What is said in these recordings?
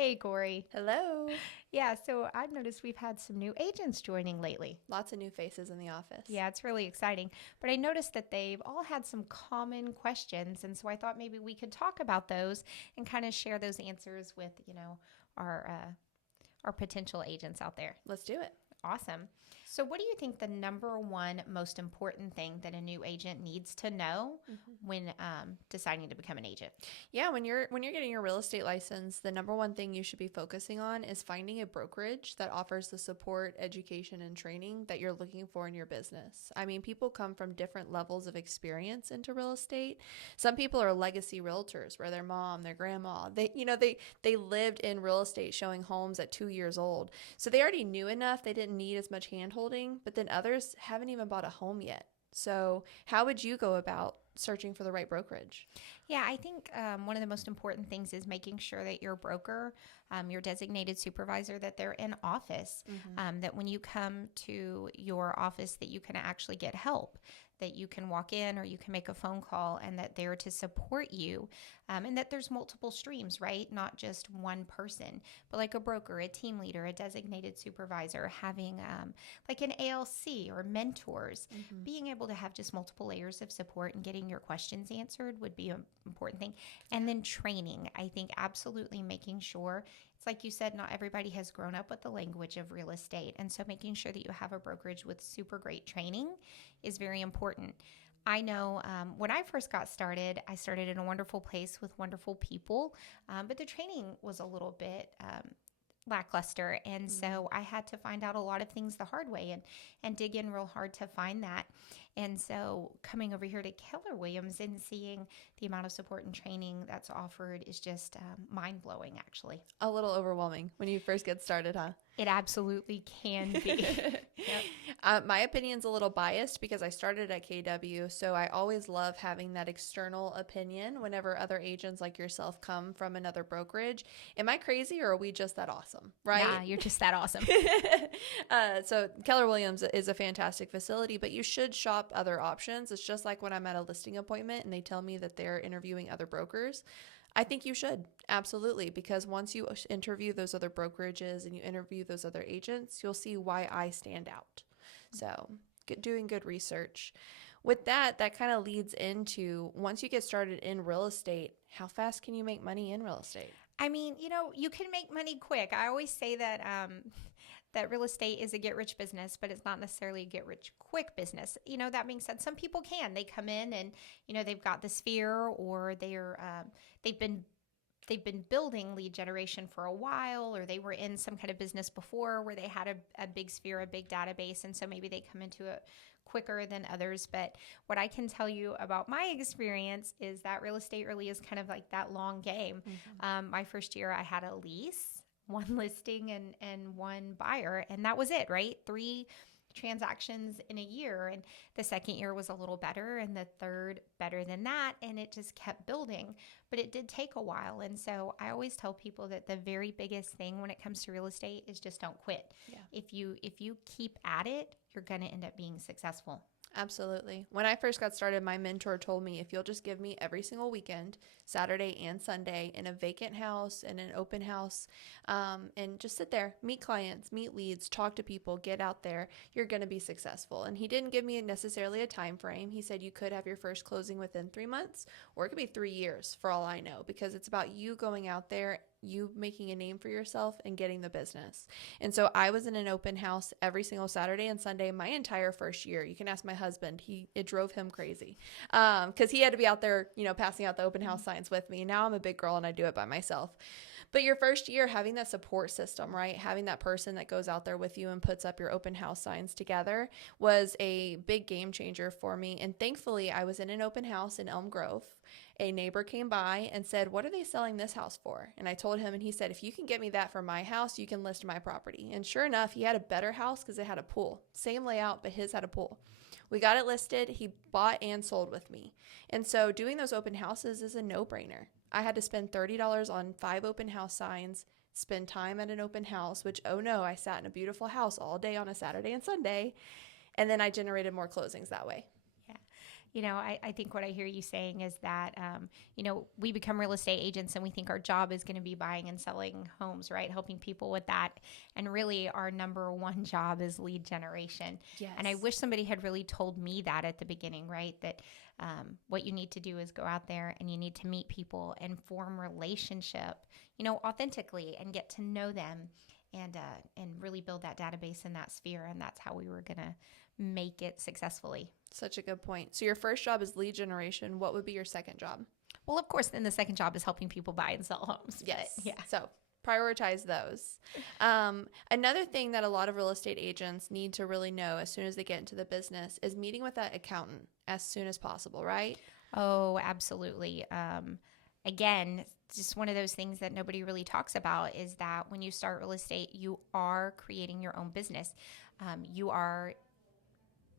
Hey, Kori. Hello. Yeah, so I've noticed we've had some new agents joining lately. Lots of new faces in the office. Yeah, it's really exciting. But I noticed that they've all had some common questions. And so I thought maybe we could talk about those and kind of share those answers with, our potential agents out there. Let's do it. Awesome. So, what do you think the number one most important thing that a new agent needs to know when deciding to become an agent? Yeah, when you're getting your real estate license, the number one thing you should be focusing on is finding a brokerage that offers the support, education, and training that you're looking for in your business. I mean, people come from different levels of experience into real estate. Some people are legacy realtors where their mom, their grandma, they lived in real estate showing homes at 2 years old. So they already knew enough. They didn't need as much hand holding, but then others haven't even bought a home yet. So, how would you go about searching for the right brokerage? Yeah, I think one of the most important things is making sure that your broker, your designated supervisor, that they're in office, that when you come to your office that you can actually get help, that you can walk in or you can make a phone call and that they're to support you, and that there's multiple streams, right? Not just one person, but like a broker, a team leader, a designated supervisor, having like an ALC or mentors, being able to have just multiple layers of support and getting your questions answered would be an important thing. And then training, I think absolutely making sure it's like you said, not everybody has grown up with the language of real estate. And so making sure that you have a brokerage with super great training is very important. I know when I first got started, I started in a wonderful place with wonderful people, but the training was a little bit lackluster. And so I had to find out a lot of things the hard way and dig in real hard to find that. And so coming over here to Keller Williams and seeing the amount of support and training that's offered is just mind blowing, actually. A little overwhelming when you first get started, huh? It absolutely can be. Yep. My opinion's a little biased because I started at KW, so I always love having that external opinion whenever other agents like yourself come from another brokerage. Am I crazy or are we just that awesome, right? Nah, you're just that awesome. So Keller Williams is a fantastic facility, but you should shop other options. It's just like when I'm at a listing appointment and they tell me that they're interviewing other brokers. I think you should, absolutely, because once you interview those other brokerages and you interview those other agents, you'll see why I stand out. So, doing good research. With that, that kind of leads into once you get started in real estate, how fast can you make money in real estate? I mean, you can make money quick. I always say that that real estate is a get rich business, but it's not necessarily a get rich quick business. That being said, some people can. They come in and they've got this fear, or they've been building lead generation for a while, or they were in some kind of business before where they had a big sphere, a big database, and so maybe they come into it quicker than others. But what I can tell you about my experience is that real estate really is kind of like that long game. My first year I had a lease, one listing and one buyer, and that was it, right? 3 transactions in a year. And the second year was a little better, and the third better than that, and it just kept building. But it did take a while. And so I always tell people that the very biggest thing when it comes to real estate is just don't quit. Yeah. If you keep at it, you're going to end up being successful. Absolutely. When I first got started, my mentor told me if you'll just give me every single weekend, Saturday and Sunday, in a vacant house and an open house, and just sit there, meet clients, meet leads, talk to people, get out there, you're going to be successful. And he didn't give me necessarily a time frame. He said you could have your first closing within 3 months, or it could be 3 years for all I know, because it's about you going out there, you making a name for yourself and getting the business. And so I was in an open house every single Saturday and Sunday my entire first year. You can ask my husband. It drove him crazy because he had to be out there, passing out the open house signs with me. Now I'm a big girl and I do it by myself. But your first year, having that support system, right? Having that person that goes out there with you and puts up your open house signs together was a big game changer for me. And thankfully, I was in an open house in Elm Grove. A neighbor came by and said, "What are they selling this house for?" And I told him, and he said, "If you can get me that for my house, you can list my property." And sure enough, he had a better house because it had a pool. Same layout, but his had a pool. We got it listed. He bought and sold with me. And so doing those open houses is a no-brainer. I had to spend $30 on 5 open house signs, spend time at an open house, which, oh no, I sat in a beautiful house all day on a Saturday and Sunday. And then I generated more closings that way. Yeah. I think what I hear you saying is that, we become real estate agents and we think our job is going to be buying and selling homes, right? Helping people with that. And really our number one job is lead generation. Yes. And I wish somebody had really told me that at the beginning, right? That what you need to do is go out there and you need to meet people and form relationship, authentically, and get to know them and really build that database in that sphere. And that's how we were going to make it successfully. Such a good point. So your first job is lead generation. What would be your second job? Well, of course, then the second job is helping people buy and sell homes. Yes. Yeah. So prioritize those. Another thing that a lot of real estate agents need to really know as soon as they get into the business is meeting with that accountant as soon as possible, right? Oh, absolutely. Again, just one of those things that nobody really talks about is that when you start real estate, you are creating your own business. You are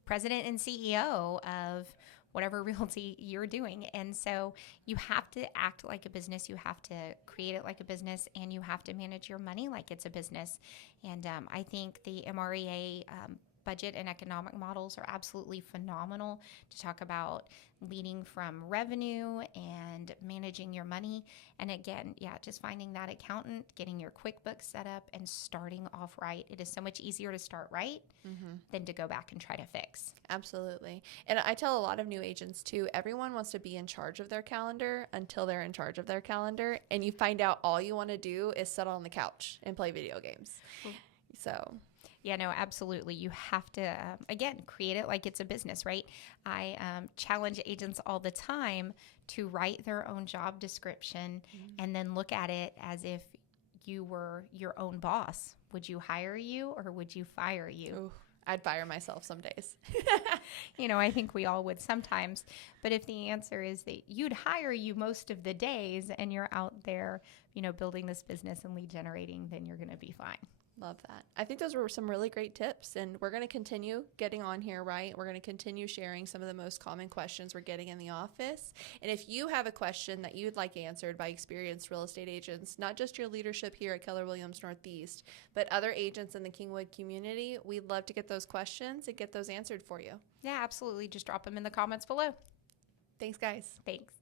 president and CEO of whatever realty you're doing. And so you have to act like a business. You have to create it like a business, and you have to manage your money like it's a business. And I think the MREA budget and economic models are absolutely phenomenal to talk about leading from revenue and managing your money. And again, just finding that accountant, getting your QuickBooks set up, and starting off right. It is so much easier to start right than to go back and try to fix. Absolutely. And I tell a lot of new agents too, everyone wants to be in charge of their calendar until they're in charge of their calendar. And you find out all you want to do is sit on the couch and play video games. So... Yeah, no, absolutely. You have to, again, create it like it's a business, right? I challenge agents all the time to write their own job description and then look at it as if you were your own boss. Would you hire you or would you fire you? Ooh, I'd fire myself some days. I think we all would sometimes. But if the answer is that you'd hire you most of the days and you're out there, building this business and lead generating, then you're going to be fine. Love that. I think those were some really great tips, and we're going to continue getting on here, right? We're going to continue sharing some of the most common questions we're getting in the office. And if you have a question that you'd like answered by experienced real estate agents, not just your leadership here at Keller Williams Northeast, but other agents in the Kingwood community, we'd love to get those questions and get those answered for you. Yeah, absolutely. Just drop them in the comments below. Thanks, guys. Thanks.